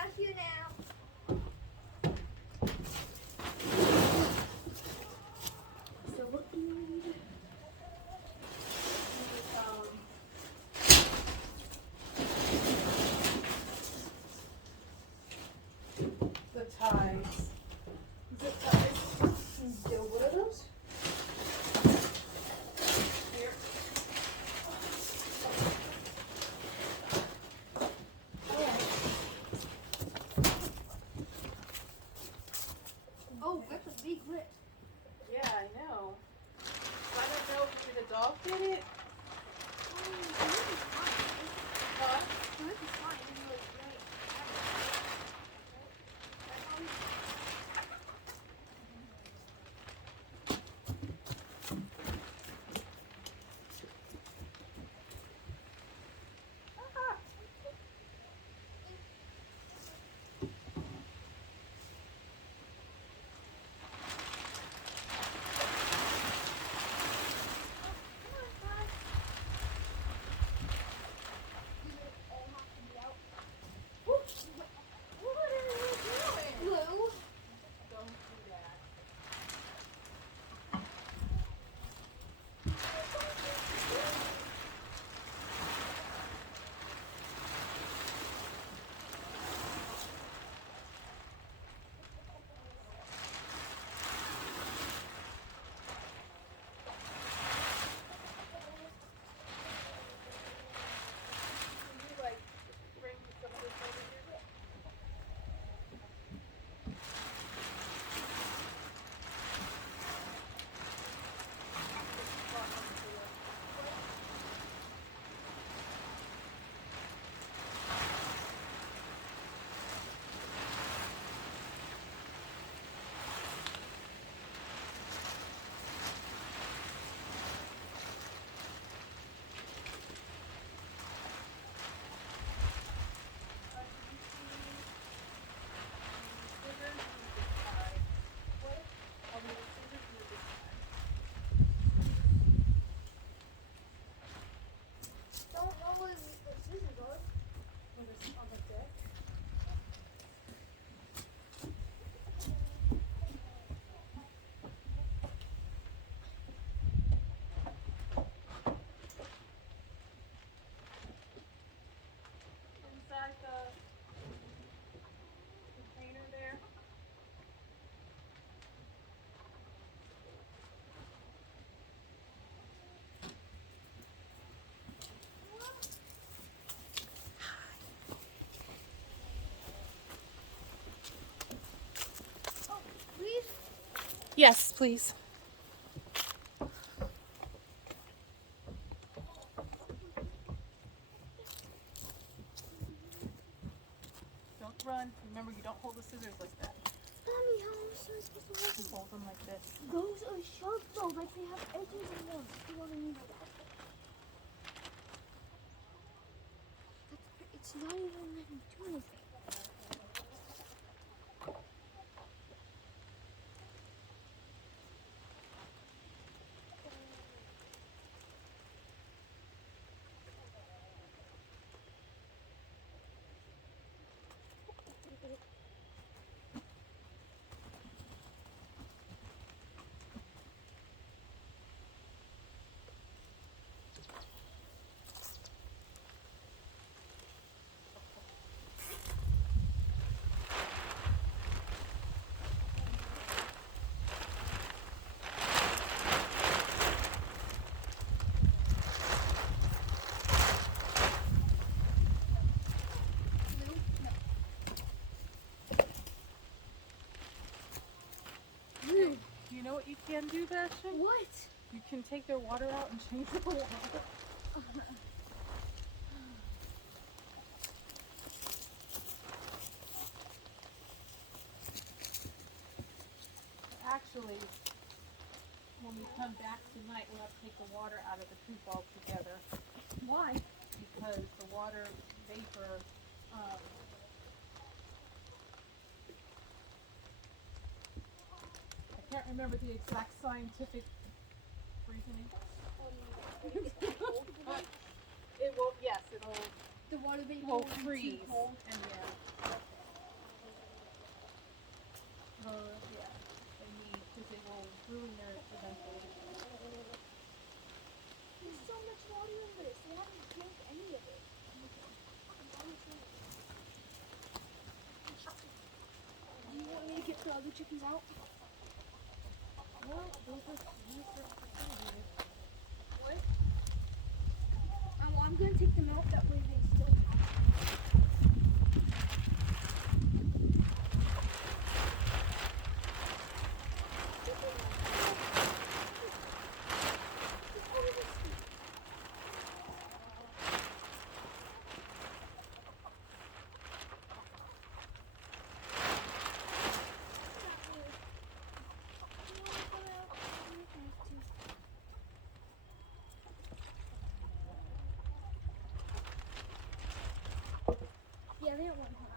cashew now. So what do you need? The ties. Zip ties. Do what are those? Here. Oh, that's a big lip. Yeah, I know. I don't know if the dog did it. Huh? Don't do that. Can you like bring some of this over here? Don't know what the scissors are. On the deck. Inside the container there. Please? Yes, please. Don't run. Remember, you don't hold the scissors like that. Mommy, how am I supposed to hold You them? hold them like this. Those are sharp though, like they have edges in them. You want to use that? It's not even letting me do anything. You know what you can do, Bastion? What? You can take their water out and change the water. Actually, when we come back tonight, we'll have to take the water out of the coop altogether Why? because the water vapor. I can't remember the exact scientific reasoning. But it will, yes, it'll The water vapor will will be too freeze cold. and yeah. Yeah, they need, because they will ruin their eventually. There's so much water in this. They haven't drank any of it. Do you want me to get the other chickens out? Well, those are opportunities. What? Well, I'm going to take them out. That way they still have. Yeah, they don't want to come out.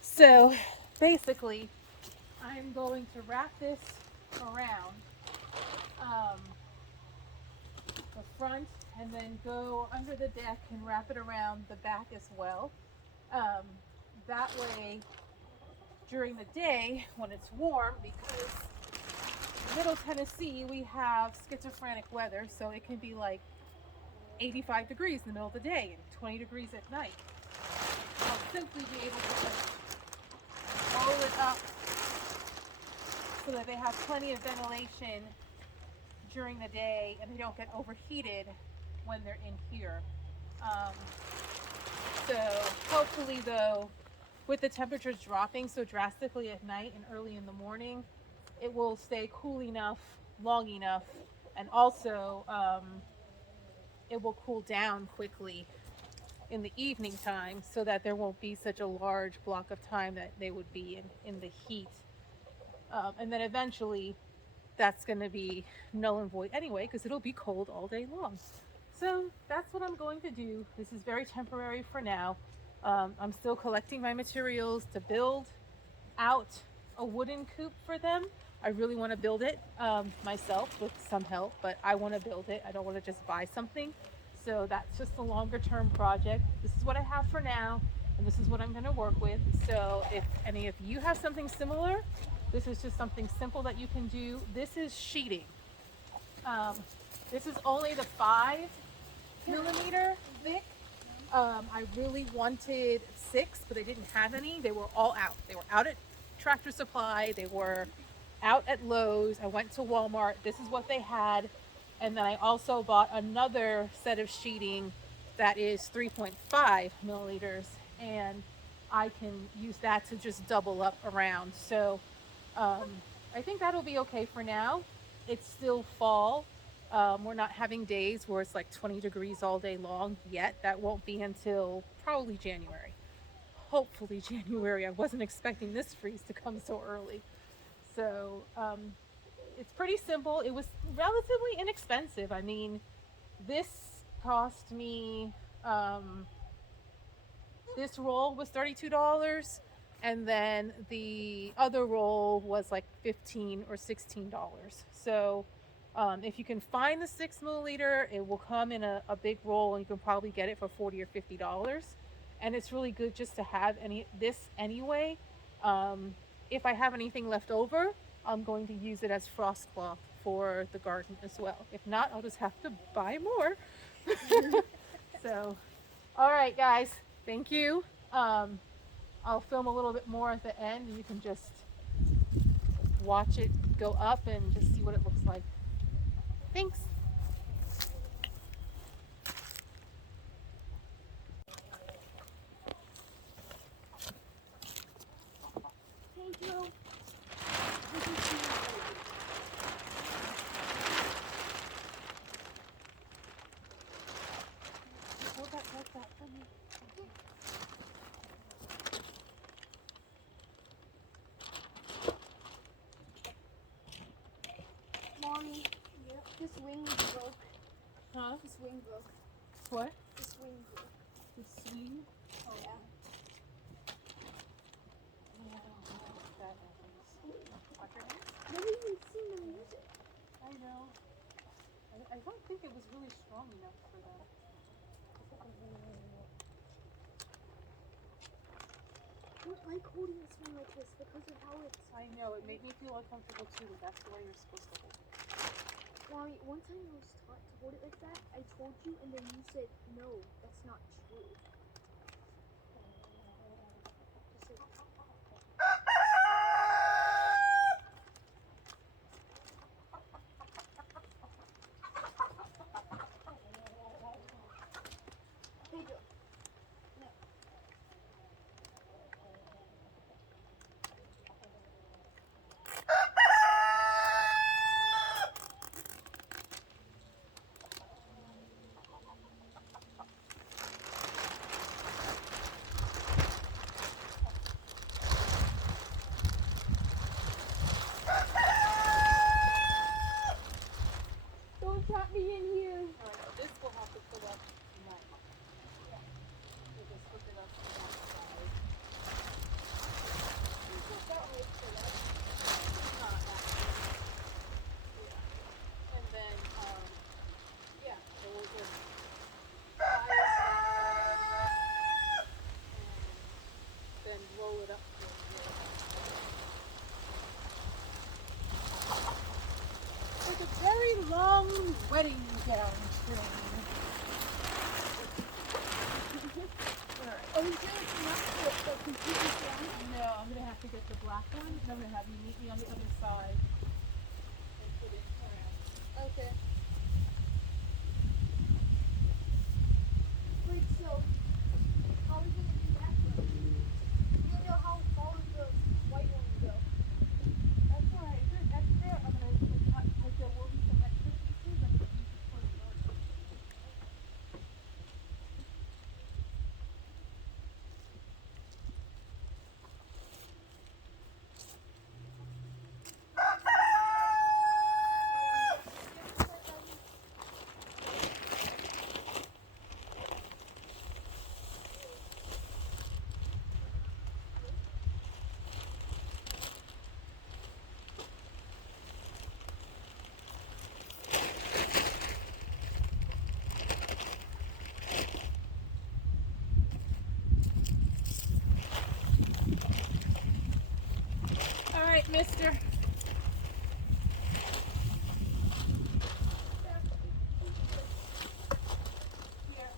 So basically, I'm going to wrap this around the front and then go under the deck and wrap it around the back as well. That way, during the day when it's warm, because in Middle Tennessee we have schizophrenic weather, so it can be like 85 degrees in the middle of the day and 20 degrees at night. I'll simply be able to roll it up so that they have plenty of ventilation during the day and they don't get overheated when they're in here. So hopefully though, with the temperatures dropping so drastically at night and early in the morning, it will stay cool enough, long enough, and also it will cool down quickly in the evening time so that there won't be such a large block of time that they would be in the heat. And then eventually that's going to be null and void anyway because it'll be cold all day long. So that's what I'm going to do. This is very temporary for now. I'm still collecting my materials to build out a wooden coop for them. I really want to build it myself with some help, but I want to build it. I don't want to just buy something. So that's just a longer term project. This is what I have for now, and this is what I'm going to work with. So if any of you have something similar, this is just something simple that you can do. This is sheeting. This is only the 5mm thick. I really wanted 6, but I didn't have any. They were all out. They were out at Tractor Supply. They were out at Lowe's. I went to Walmart. This is what they had. And then I also bought another set of sheeting that is 3.5 milliliters. And I can use that to just double up around. So I think that'll be okay for now. It's still fall. We're not having days where it's like 20 degrees all day long yet. That won't be until probably January. Hopefully January. I wasn't expecting this freeze to come so early. So it's pretty simple. It was relatively inexpensive. I mean, this cost me, this roll was $32. And then the other roll was like $15 or $16. So if you can find the 6mm, it will come in a big roll and you can probably get it for $40 or $50. And it's really good just to have this anyway. If I have anything left over, I'm going to use it as frost cloth for the garden as well. If not, I'll just have to buy more. So, all right, guys, thank you. I'll film a little bit more at the end and you can just watch it go up and just see what it looks like. Thanks. This wing broke. Huh? This wing broke. What? This wing broke. The swing? Oh yeah. Yeah, I don't know what that is. Watch your hands. Never even seen them use it. I know. I don't think it was really strong enough for them. I don't like holding this one like this because of how it's. I know, it made me feel uncomfortable too, but that's the way you're supposed to hold it. Well, one time I was taught to hold it like that. I told you, and then you said, no, that's not true. Just like, hey, Joe. No. Don't trap me in here. Alright, now this will have to pull up tonight. So just hook it up to that side. That way for that. Not actually. Yeah. And then, yeah, so we'll just fire that side and then roll it up towards there. Like a very long wedding gown train. Alright. Oh, you said it's not the completely round? No, I'm gonna have to get the black one, and I'm gonna have you meet me on the other side and put it around. Okay. Wait, so how are we gonna do that one? You don't know how far the white one will go. That's alright. If there's extra, I'm gonna cut because there will be some extra pieces. I'm gonna use it for the garden. Alright, mister. Here.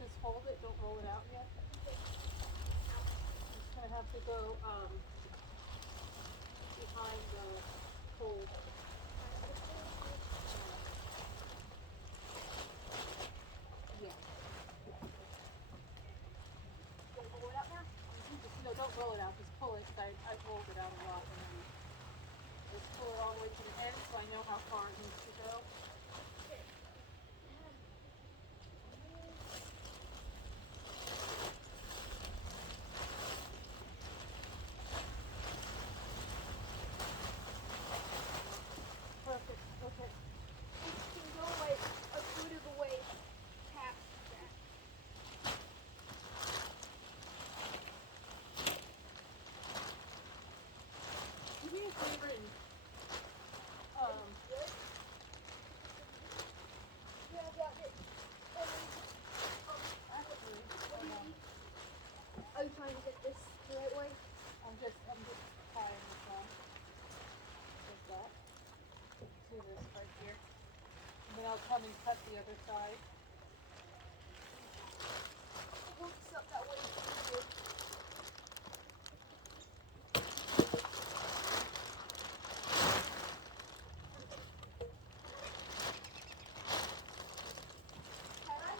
Just hold it, don't roll it out yet. I'm just gonna have to go behind the pole. Yeah. Gonna roll it out now? No, don't roll it out, just pull it, 'cause I've rolled it out a lot. And just pull it all the way to the end so I know how far it needs to go. Perfect, okay. It can go like a third of the way past that. Do me a favor and, Good? Yeah, I got it. actually, hold on. Are you trying to get this the right way? I'm just tying this on. Like that. To this right here. And then I'll come and cut the other side. Hold this up that way. Good. Can I?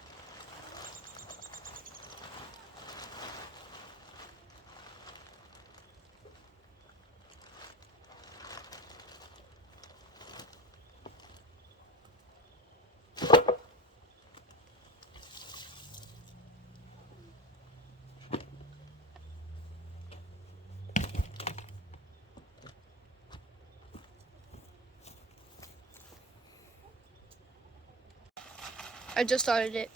I just started it.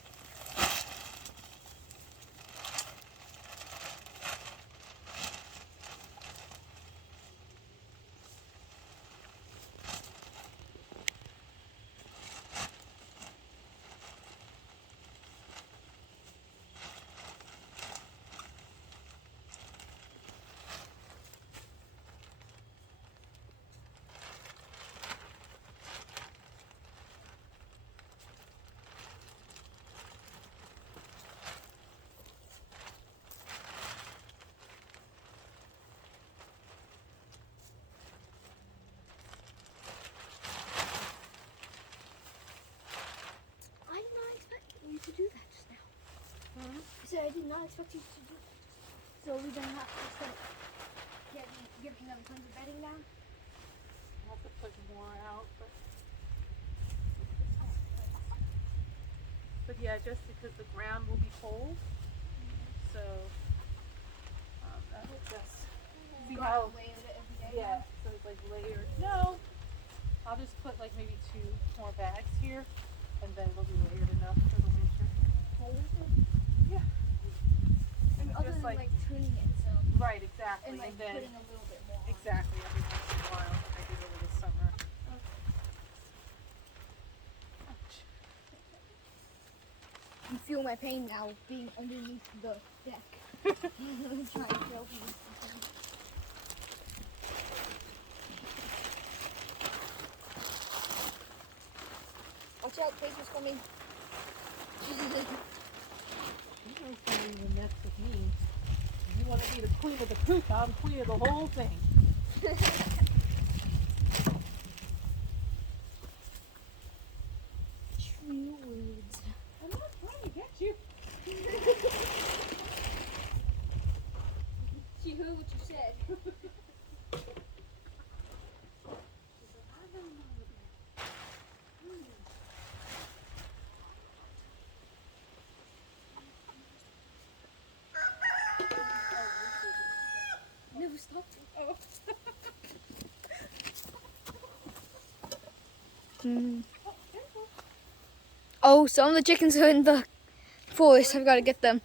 I did not expect you to do that just now. I said I did not expect you to do that. So we're gonna have to start giving them tons of bedding now. I'll have to put more out, but yeah, just because the ground will be cold, so that will just see how. Layer it every day. Yeah, so it's like layered. No, I'll just put like maybe 2 more bags here, and then it'll be layered enough for the winter. Yeah. I mean, other just than like tuning it, so. Right, exactly. And like then putting a little bit more. exactly every once in a while, like I did over the summer. Ouch. You feel my pain now being underneath the deck. Trying to help you. Watch out, Pager's coming. You know something even mess with me. If you want to be the queen of the coop, I'm queen of the whole thing. True words. I'm not trying to get you. She heard what you said. Never stopped. Oh. Oh, some of the chickens are in the forest. I've got to get them.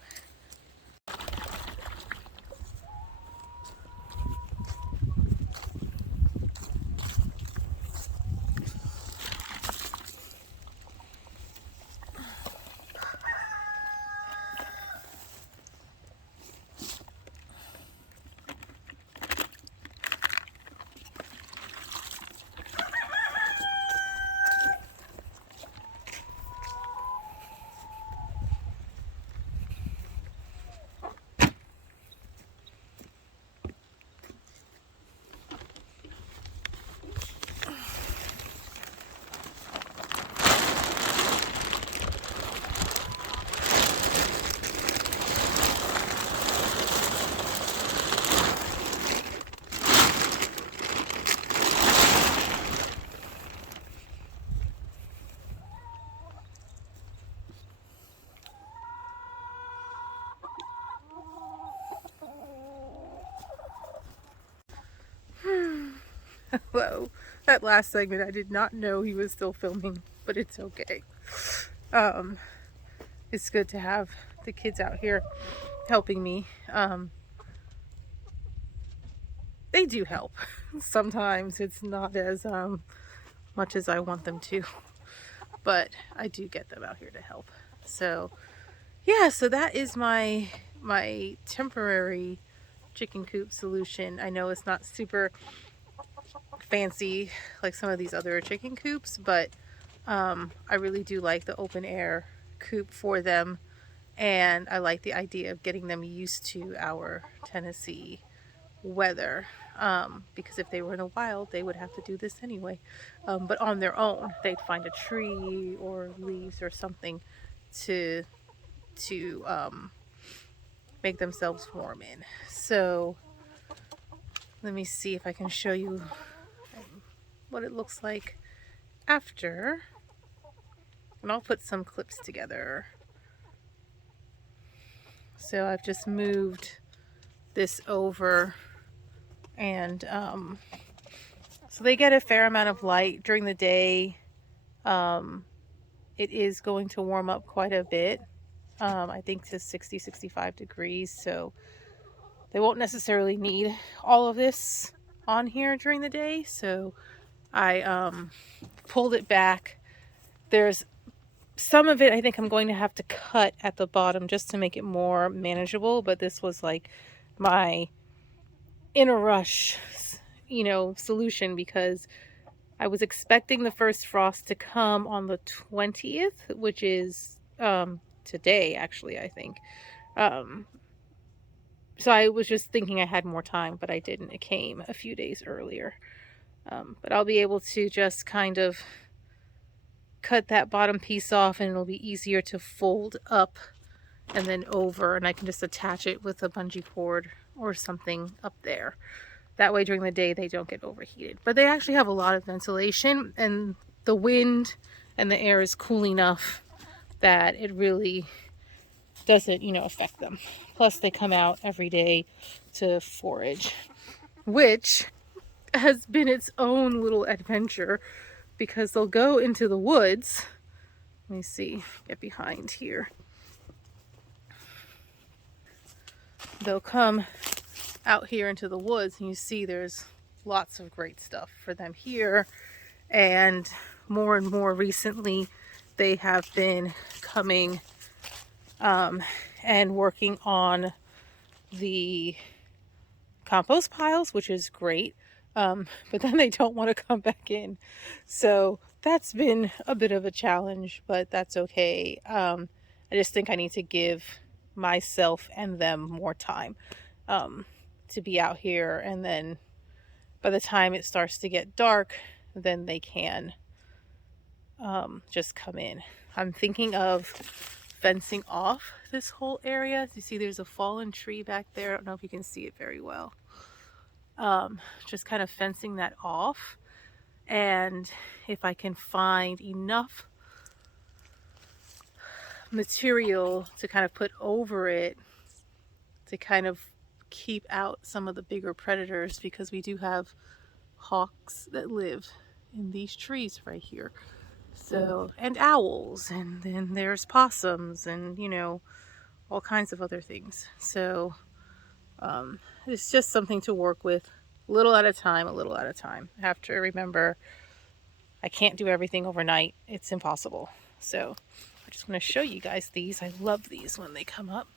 Whoa, that last segment I did not know he was still filming, but it's okay. It's good to have the kids out here helping me. They do help. Sometimes it's not as much as I want them to, but I do get them out here to help. So yeah, so that is my temporary chicken coop solution. I know it's not super fancy like some of these other chicken coops, but I really do like the open air coop for them, and I like the idea of getting them used to our Tennessee weather, because if they were in the wild they would have to do this anyway, but on their own they'd find a tree or leaves or something to make themselves warm in. So let me see if I can show you what it looks like after, and I'll put some clips together. So I've just moved this over, and so they get a fair amount of light during the day. it is going to warm up quite a bit. I think to 60, 65 degrees. So they won't necessarily need all of this on here during the day. So I pulled it back. There's some of it I think I'm going to have to cut at the bottom just to make it more manageable. But this was like my in a rush, solution, because I was expecting the first frost to come on the 20th, which is today, actually, I think. So I was just thinking I had more time, but I didn't. It came a few days earlier. But I'll be able to just kind of cut that bottom piece off, and it'll be easier to fold up and then over, and I can just attach it with a bungee cord or something up there. That way during the day they don't get overheated. But they actually have a lot of ventilation, and the wind and the air is cool enough that it really doesn't, affect them. Plus they come out every day to forage, which has been its own little adventure, because they'll go into the woods. Let me see, get behind here. They'll come out here into the woods, and you see there's lots of great stuff for them here. And more recently they have been coming and working on the compost piles, which is great. But then they don't want to come back in, so that's been a bit of a challenge, but that's okay. I just think I need to give myself and them more time to be out here, and then by the time it starts to get dark, then they can just come in. I'm thinking of fencing off this whole area. You see there's a fallen tree back there. I don't know if you can see it very well. Just kind of fencing that off, and if I can find enough material to kind of put over it to kind of keep out some of the bigger predators, because we do have hawks that live in these trees right here. So, and owls, and then there's possums, and all kinds of other things. So it's just something to work with, a little at a time. I have to remember I can't do everything overnight. It's impossible. So I just want to show you guys these. I love these when they come up.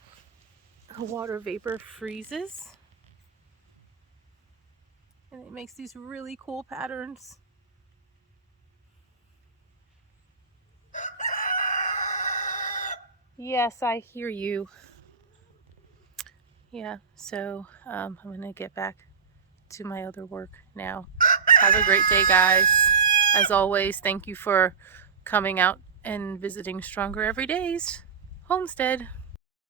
The water vapor freezes, and it makes these really cool patterns. Yes, I hear you. Yeah, so I'm gonna get back to my other work now. Have a great day, guys. As always, thank you for coming out and visiting Stronger Everyday's homestead.